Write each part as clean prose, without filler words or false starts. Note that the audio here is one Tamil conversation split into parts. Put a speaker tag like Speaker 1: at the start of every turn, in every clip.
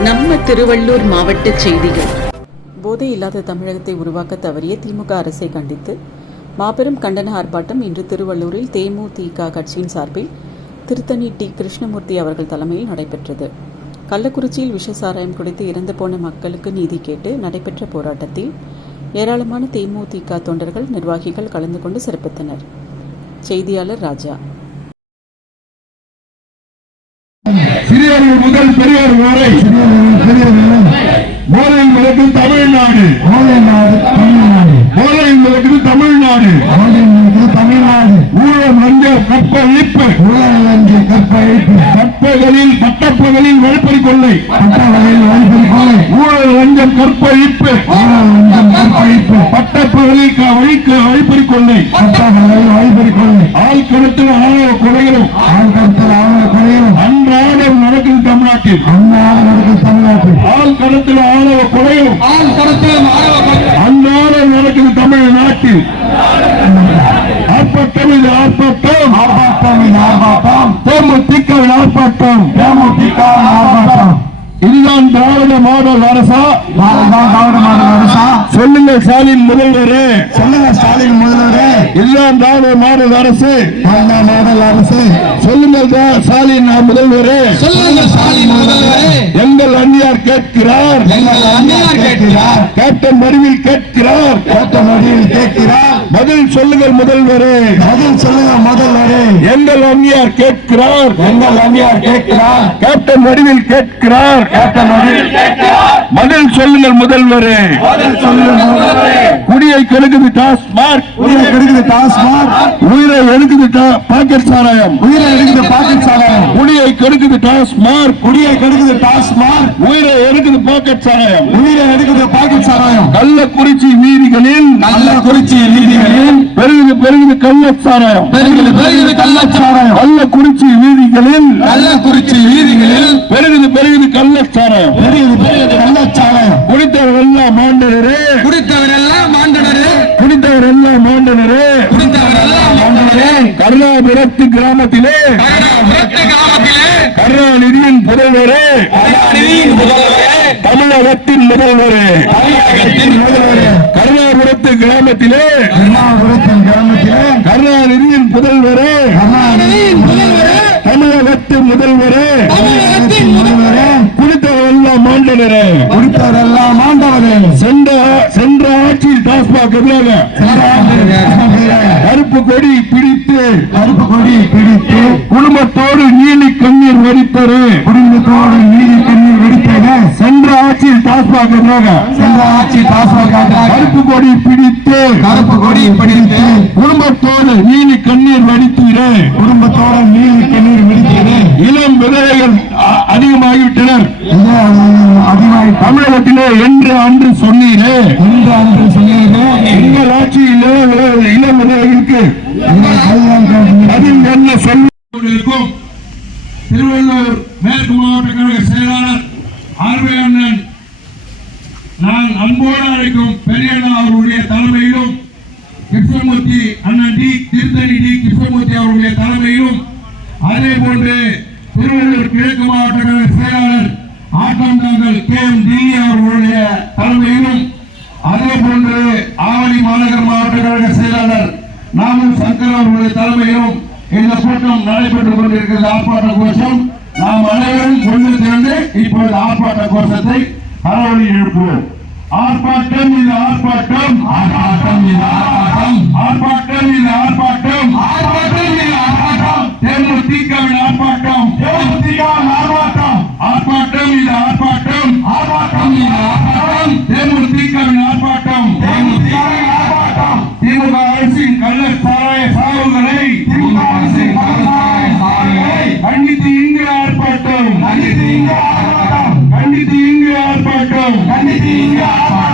Speaker 1: நம்ம திருவள்ளூர் மாவட்ட செய்திகள்.
Speaker 2: போதை இல்லாத தமிழகத்தை உருவாக்க தவறிய திமுக அரசை கண்டித்து மாபெரும் கண்டன ஆர்ப்பாட்டம் இன்று திருவள்ளூரில் தேமுதிக கட்சியின் சார்பில் திருத்தணி டி கிருஷ்ணமூர்த்தி அவர்கள் தலைமையில் நடைபெற்றது. கள்ளக்குறிச்சியில் விஷசாராயம் குடித்து இறந்து போன மக்களுக்கு நீதி கேட்டு நடைபெற்ற போராட்டத்தில் ஏராளமான தேமுதிக தொண்டர்கள், நிர்வாகிகள் கலந்து கொண்டு சிறப்பித்தனர். செய்தியாளர் ராஜா.
Speaker 3: சிறியவர் முதல் பெரியவர் வரை போதை விலக்கு தமிழ்நாடு, போதை விலக்கு தமிழ்நாடு, ஊழல் லஞ்ச கற்பழிப்பு, கற்பகளில் பட்டப்பகலில் வழிப்பறி கொள்ளை, ஊழல் லஞ்சம் கற்பழிப்பு, பட்டப்பகலில் வழிப்பறி கொள்ளை, ஆள் கடத்தல் ஆணவ கொலைகளும் அன்றாடம் நடக்குது தமிழ்நாட்டில். ஆள் கடத்தல் ஆணவ கொலையும் அன்றாடம் நடக்குது தமிழ்நாட்டில். ஆர்ப்பாட்டம் இது ஆர்ப்பாட்டம், தேமுதிகவின் ஆர்ப்பாட்டம். இதுதான் திராவிட மாடல் அரசா? சொல்லுங்க ஸ்டாலின் முதல்வரே, இதுதான் திராவிட மாடல் அரசு. சொல்லுங்க ஸ்டாலின் முதல்வரே, எங்கள் அந்நியார் கேட்கிறார், கேப்டன் வடிவில் கேட்கிறார், பதில் சொல்லுங்கள் முதல்வரே, எங்கள் அந்நியார் கேட்கிறார், கேப்டன் வடிவில் கேட்கிறார், பதில் சொல்லுங்கள் முதல்வரே. குடியை கெடுக்குது டாஸ்மாக், உயிரை எடுக்குது பாக்கெட் சாராயம், குடியை கெடுக்குது டாஸ்மாக், உயிரை எடுக்குது பாக்கெட் சாராயம், கள்ளக்குறிச்சி வீதிகளில் பெருகுது கள்ளச்சாராயம், கள்ளக்குறிச்சி வீதிகளில் பெருகுது கள்ளச்சாராயம், குடித்தவரெல்லாம் மாண்டனரே, கருணாபுரத்து கிராமத்திலே கருணாநிதியின் புதல்வரே, தமிழகத்தின் முதல்வரே, கருணாபுரத்து கிராமத்திலே கருணாநிதியின் புதல்வரே, தமிழகத்தின் முதல்வரே, குடித்தவரெல்லாம் மாண்டனரே, சென்ற ஆட்சியில் டாஸ்மாக் எதிராக கருப்பு கொடி பிடித்து குடும்பத்தோடு நீலி கண்ணீர் வடித்தது, சென்ற ஆட்சியில் டாஸ்மாக் எதிராக கருப்பு கொடி பிடித்து குடும்பத்தோடு நீலி கண்ணீர் வடித்தீரே, இளம் விதவைகள் அதிகமாகிவிட்டனர் தமிழகத்திலே என்று அன்று சொன்னீரே, எங்கள் ஆட்சியிலே இளம் விதவைகளுக்கு அதில் என்ன சொல்லிருக்கும்? திருவள்ளூர் மேற்கு மாவட்ட கழக செயலாளர் ஆர்வே அண்ணன் நான் அன்போடு அழைக்கும் பெரியண்ணா அவர்களுடைய தலைமையிலும், கிருஷ்ணமூர்த்தி அண்ணன் திருத்தணி டி கிருஷ்ணமூர்த்தி அவருடைய தலைமையிலும், அதே போன்று திருவள்ளூர் கிழக்கு மாவட்ட கழக செயலாளர் ஆட்டம்தாங்கல் KM டில்லி அவர்களுடைய தலைமையிலும், அதே போன்று ஆவணி மாநகர மாவட்ட கழக செயலாளர் நாமும் சங்கர் அவர்களுடைய தலைமையிலும் இந்த கூட்டம் நடைபெற்றுக் கொண்டிருக்கிறது. ஆர்ப்பாட்ட கோஷம் நாம் அனைவரும் ஒன்று திரண்டு இப்பொழுது ஆர்ப்பாட்ட கோஷத்தை அறவழி எழுப்புவோம். ஆர்ப்பாட்டம் இது ஆர்ப்பாட்டம், தேமுதிகவின் ஆர்ப்பாட்டம், ஆர்ப்பாட்டம் இது ஆர்ப்பாட்டம், தேமுதிகவின் ஆர்ப்பாட்டம், திமுக அரசின் கள்ள சாராய சாவுகளை கண்டித்து இங்கு ஆர்ப்பாட்டம்,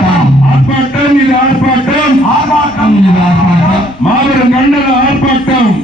Speaker 3: ஆர்ப்பாட்டம் இது ஆர்ப்பாட்டம், மாபெரும் கண்டன ஆர்ப்பாட்டம்,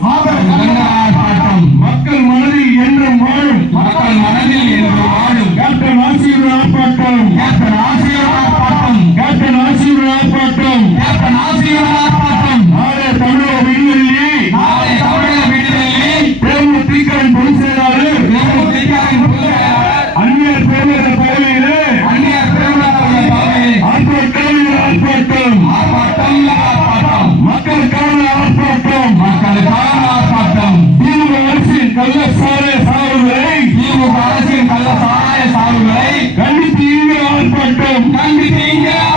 Speaker 3: கள்ளசாராய சாவுகளை
Speaker 4: திமுக அரசின் கள்ளசாராய சாவுகளை
Speaker 3: கண்டித்து இங்கு ஆர்ப்பாட்டம்